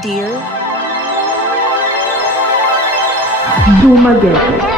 Dear Dumaguete.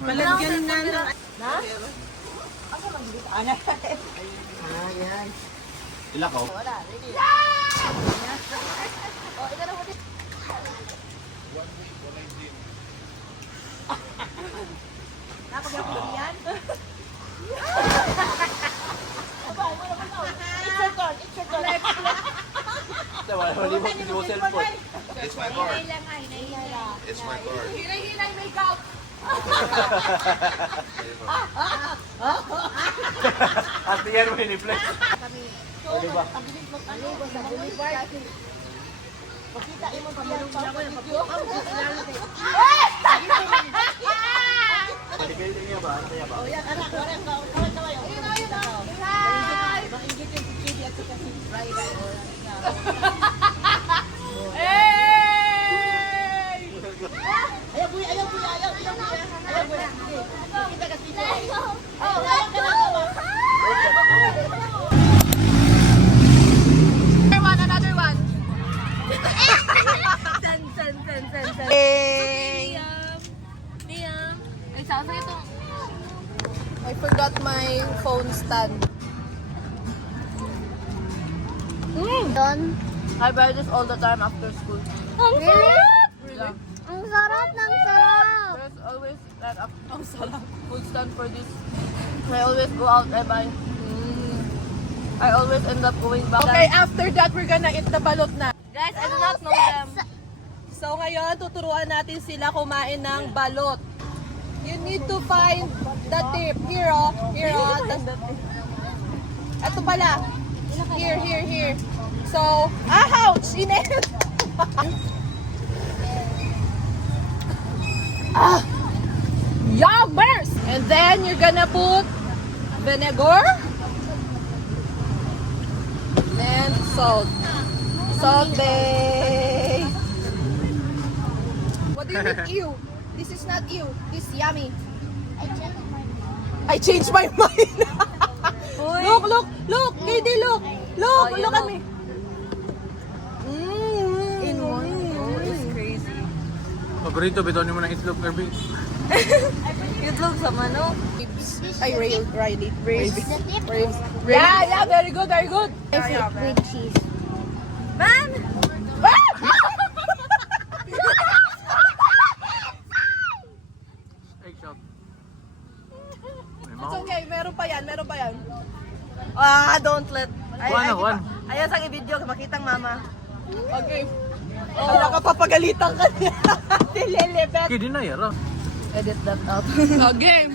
Malagyan na lang. Sila ko? It's my car. It's my car. Hilay-hilay makeup. At yan mo in-flex. O diba? Hindi niya ba? Ano niya ba? Another one. I forgot my phone stand. Don. I buy this all the time after school. Ang sarap! Really? Ang sarap ng sarap! There's always that food stand for this. I always go out and buy. I always end up going back. Okay, after that, we're gonna eat the balot na. Guys, I do not know them. So ngayon, tuturuan natin sila kumain ng balot. You need to find the tip. Here, oh. Here, oh. Ito pala. Here. So, ouch! Init! Yummers! And then, you're gonna put vinegar. And salt. Salt, babe. What do you mean, ew? This is not ew. This is yummy. I changed my mind. Look, Katie, look. Look at me. In one go is crazy. Paborito, bitonin mo ng itlog, Kirby. Itlog sa manok. I Riley. Is the tip? Yeah, very good. Is it with cheese? Man! Egg shot. It's okay, meron pa yan. Don't let. One. Ayaw sang i-video, makitang mama. Okay. Oh, nakapapagalitan ka niya. Dililibet. Kaya din na yara. Edit that out. Okay.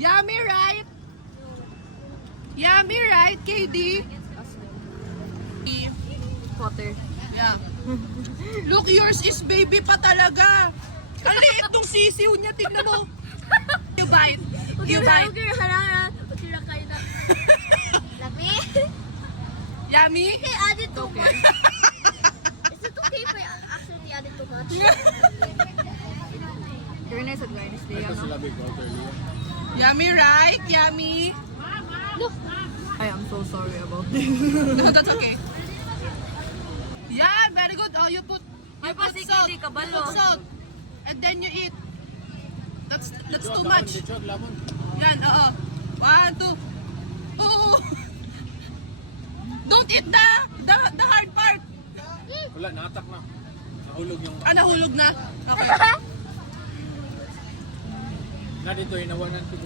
Yummy, right? Yummy, right, KD? Water. Yeah. Look, yours is baby pa talaga. Ang liit nung sisiw niya, tingnan mo. You bite. Labi? Yummy? They added too much. Is it okay if I actually added too much? Very nice at garnish day. Yummy, right? Yummy? I am so sorry about this. No, that's okay. Yeah, very good. Oh, you put salt. Hindi kabalo. You put salt. And then you eat. That's too much. Yan, oo. 1, 2. Oh. Don't eat the hard part. Wala, naatak na. Nahulog yung... Nahulog na. Okay. Na dito, inawanan ko.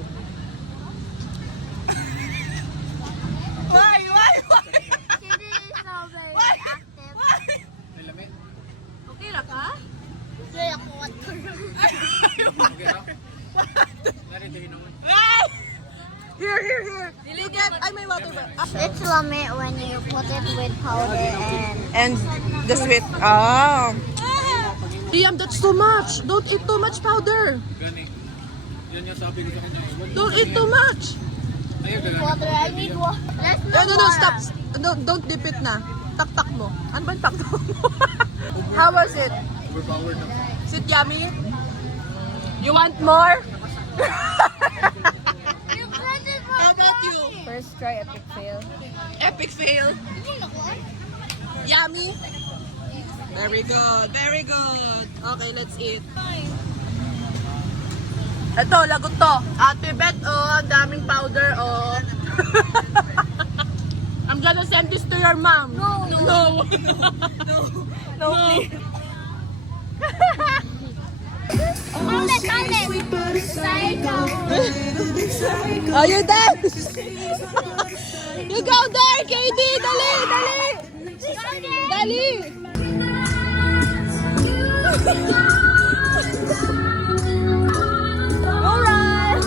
you get, ay may water ba? It's lamit when you put it with powder and And the sweet, ah. Liam, that's too much. Don't eat too much powder. Don't eat too much. water. I need water. Let's No, stop. No, don't dip it na. Tak-tak mo. Ano ba yung tak-tak mo? How was it? Is it yummy? You want more? How about you? First try, epic fail. Epic fail. Yummy? Very good. Very good. Okay, let's eat. Ito, lagot to. Ate Bet, oh, ang daming powder, oh. I'm gonna send this to your mom. No. No. No, please. Oh, you dance! You go there, Katie! Dali! Dali! Dali! Alright!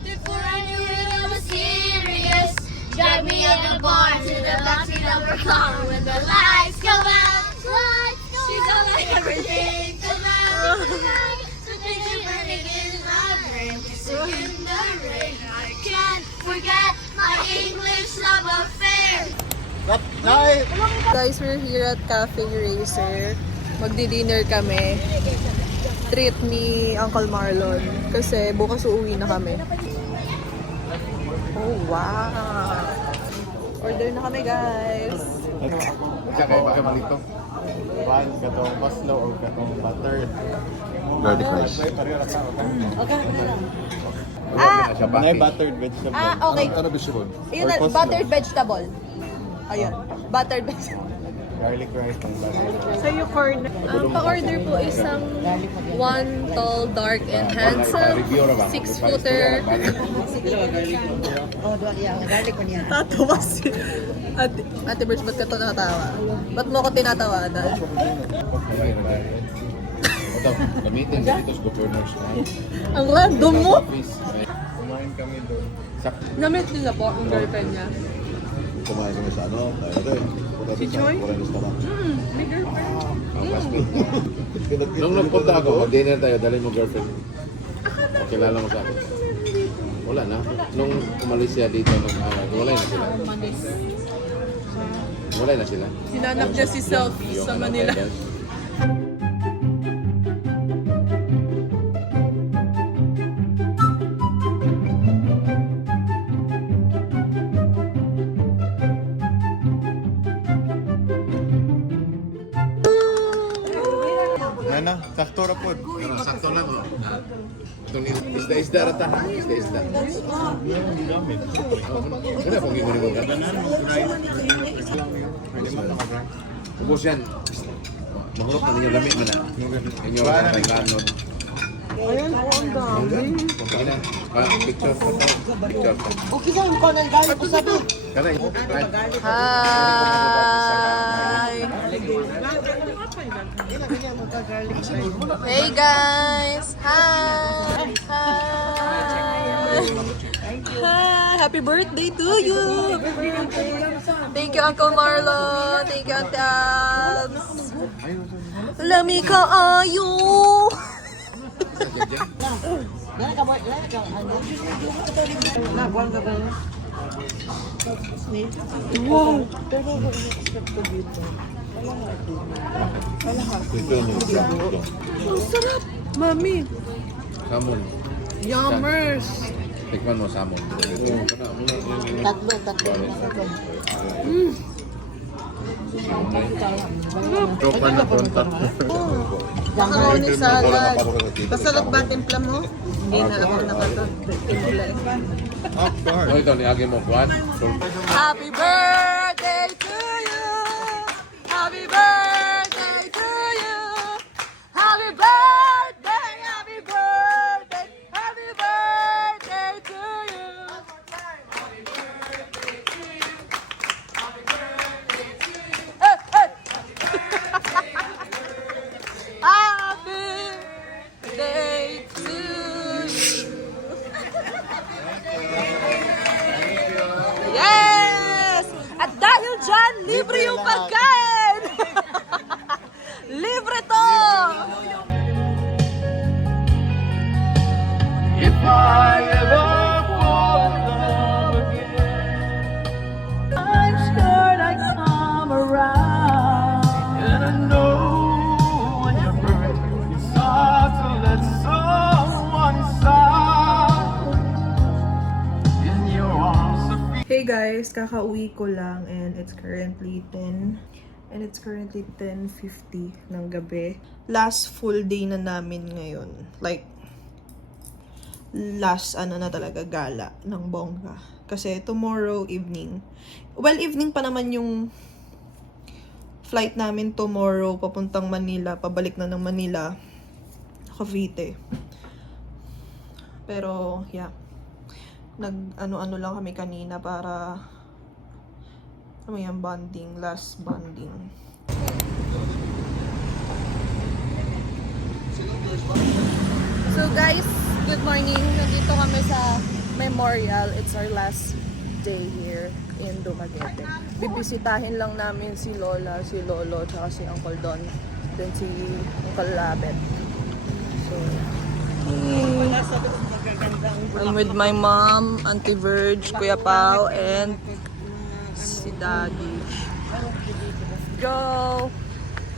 Before I knew it, I was serious. Drive me in the barn to the backseat of her car when the lights come out. She's all I ever think about. So things are burning in my brain. Kissing in the rain. I can't forget my English love affair. Guys, we're here at Cafe Racer. Magdi-dinner kami. Treat ni Uncle Marlon. Kasi bukas uuwi na kami. Oh, wow! Order na kami, guys. Tsaka yung baka malito. One, katong maslow o katong butter. Garlic rice. May buttered vegetable. Ah, okay. Ano gusto mo? Yun na, buttered vegetable. Ayun, buttered vegetable. Garlic rice ng butter. Sa'yo, corn. Ang pa-order po isang one tall, dark, and handsome 6-footer. Tatawa si Ate Birch, ba't ka ito nakatawa? Ba't mo ako tinatawanan? Ito, gamitin sa dito sa governors. Ang random mo! Kumain kami doon. Namit nila po ang girlfriend niya. Kumain kami sa ano, ito eh. Si Joy? May girlfriend. Nung nagpunta ako, mag-dinner tayo, dali mo girlfriend. Kilala mo sa akin. Wala na. Nung umalis siya dito, wala na sila. Wala na sila. Sinanap niya si Selfie sa Manila. Ano? Sakto ra po. Pero sakto lang. Itong isda-isda rata. Isda-isda. Wala pong gimari mo ka. Ubus yan. Mahurot na ninyo lamig mo na. Inyo ang may kanon. Ayun, ang dami. Okay na. Picture pa tayo. Picture pa. Okay lang, ikaw nang galit ko sabi. Kaya. Hi! Hey guys! Hi! Hi! Hi! Happy birthday to you! Thank you, Uncle Marlon! Thank you, Ate Abs! Lami ka ayo! Wow! Ito yung ito. Ang sarap! Mami! Salmon. Yummers! Tikman mo salmon. Tatlo. Tropa na kontak. Macaroni salad. Masarap ba ang timpla mo? Hindi na ako nakatimpla eh. Of course. Oh, ito, niagay mo, Juan. Happy birthday to you! Happy birthday to you! Happy birthday! Happy birthday! Happy birthday to you! Diyan, libre yung pagkain! Libre to! If I ever fall in love again, I'm sure I come around. And I know when you're hurt, it's hard to let someone inside. In your arms of Hey guys, kakauwi ko lang and it's currently 10:50 ng gabi. Last full day na namin ngayon. Like, last na talaga gala ng bongga. Kasi tomorrow evening, well, evening pa naman yung flight namin tomorrow papuntang Manila, pabalik na ng Manila, Cavite. Pero, yeah. Nag-ano lang kami kanina para bonding, last bonding. So guys, good morning. Nandito kami sa Memorial. It's our last day here in Dumaguete. Bibisitahin lang namin si Lola, si Lolo, tsaka si Uncle Don, then si Uncle Labet. So, I'm with my mom, Auntie Verge, Kuya Pao, and si Daddy. Go!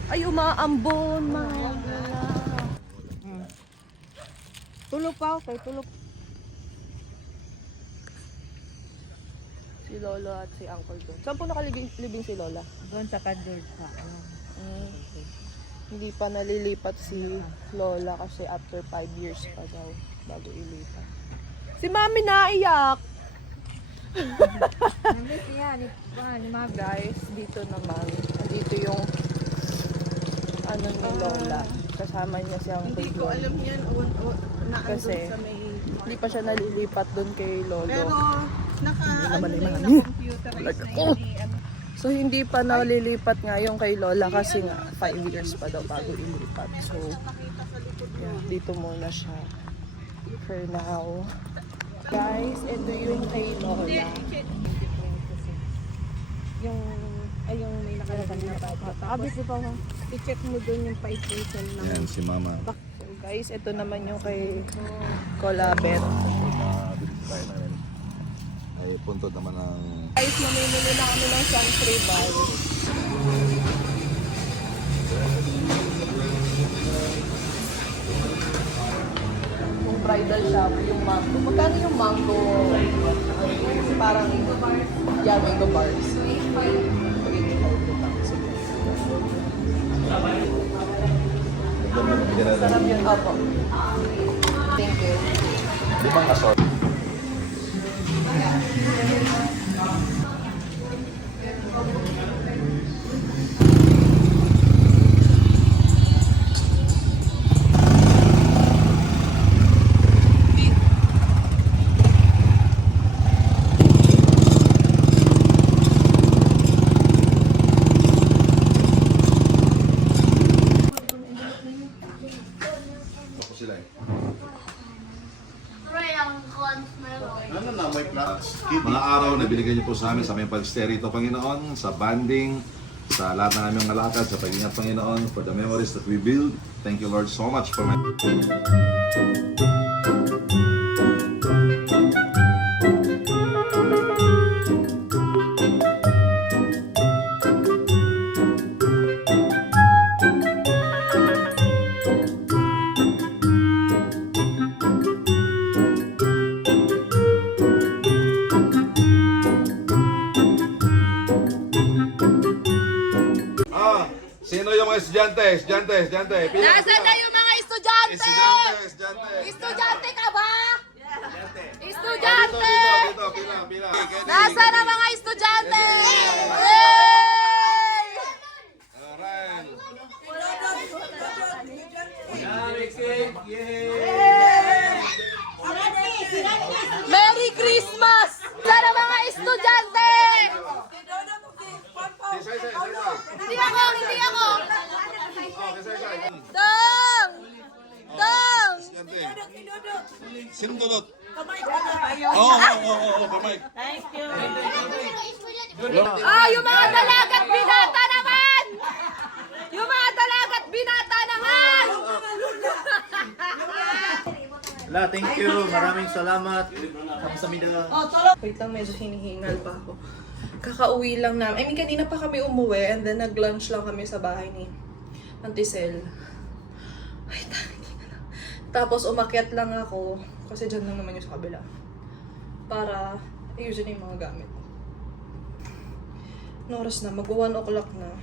Ay, umaambon, Tulog pa, okay, tulog. Si Lolo at si Uncle Don. Saan po nakalibing si Lola? Doon sa kador pa. Hindi pa nalilipat si Lola kasi after 5 years pa daw bago ilipat. Si Mami naiyak! Namiss yan, ni Mami. Guys, dito naman, dito yung ano ni Lola. Kasama niya si Uncle Don. Alam yan, Kasi hindi pa siya nalilipat doon kay Lolo. pero naka-computerize So hindi pa nalilipat nga yung kay Lola kasi nga 5 years pa daw bago ilipat. So yeah, dito muna siya for now. Guys, ito yung kay Lola. Yung may nakalagay na bata. Tapos i-check mo doon yung pa-station ng... Yan, si Mama. So guys, ito naman yung kay Colabet. Tayo na rin. Ay, punto naman ang... Guys, mamimili na kami ng Suntree Ball. Yung bridal shop, yung mango. Magkano yung mango? Parang, yeah, mango bars. Sarap yun. Opo. Thank you. Limang asort. Tapos sila eh. Ano na, may plants? Mga araw na binigay niyo po sa amin sa aming pag-stay rito, Panginoon, sa banding, sa lahat ng aming ngalakad, sa pag-ingat, Panginoon, for the memories that we build. Thank you, Lord, so much for my... Sino yung mga estudyante? Estudyante. Nasaan na yung mga estudyante? Estudyante. Estudyante ka ba? Estudyante! Dito, pila. Nasaan ang mga estudyante? Alright. Merry Christmas! Sana mga estudyante! Hindi ako! Dong! Sino dudot? Oo, kamay. Thank you. Yung mga dalagat binata naman! Yung mga dalagat binata naman! La, thank you. Maraming salamat. Kamsahamnida. Wait lang, medyo hinihingal pa ako. Kakauwi lang namin. I mean, kanina pa kami umuwi and then nag-lunch lang kami sa bahay ni Auntie Sel. Wait lang. Tapos umakyat lang ako kasi dyan lang naman yung sa kabila. Para ayusin na yung mga gamit. Ano oras na? Mag-1 o'clock na.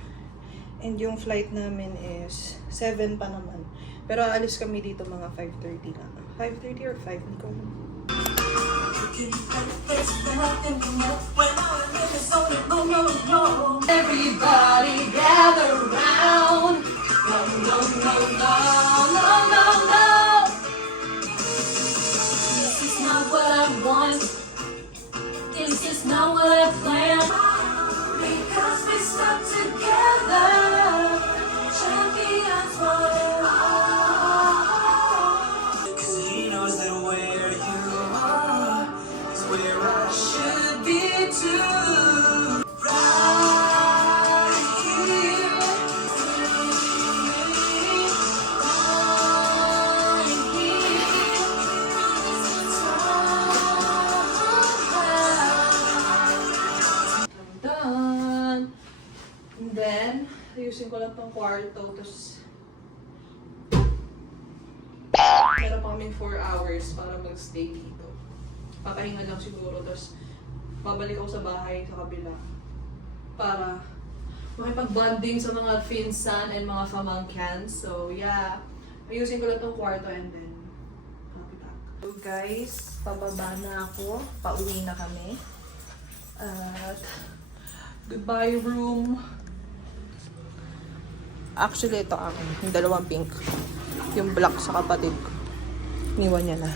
And yung flight namin is 7 pa naman. Pero aalis kami dito mga 5:30 na. 5:30 or 5? Hindi ko alam. Everybody gather round. No, no, no, no, no, no, no. This is not what I want. This is not what I planned. Because we stuck together. Champions forever. Cause he knows that where you are is where I should be too. Right here. Done. And then, ayusin ko lang tong kwarto, tapos meron pa kaming 4 hours para magstay dito. Papahinga lang siguro, tapos babalik ako sa bahay sa kabila para makipag-bonding sa mga pinsan and mga famangkans. So, yeah. Ayusin ko lang tong kwarto and then happy back. So, guys, pababa na ako. Pauwi na kami. At goodbye room. Actually, ito akin. Yung dalawang pink. Yung black sa kapatid ko. Iniwan niya na.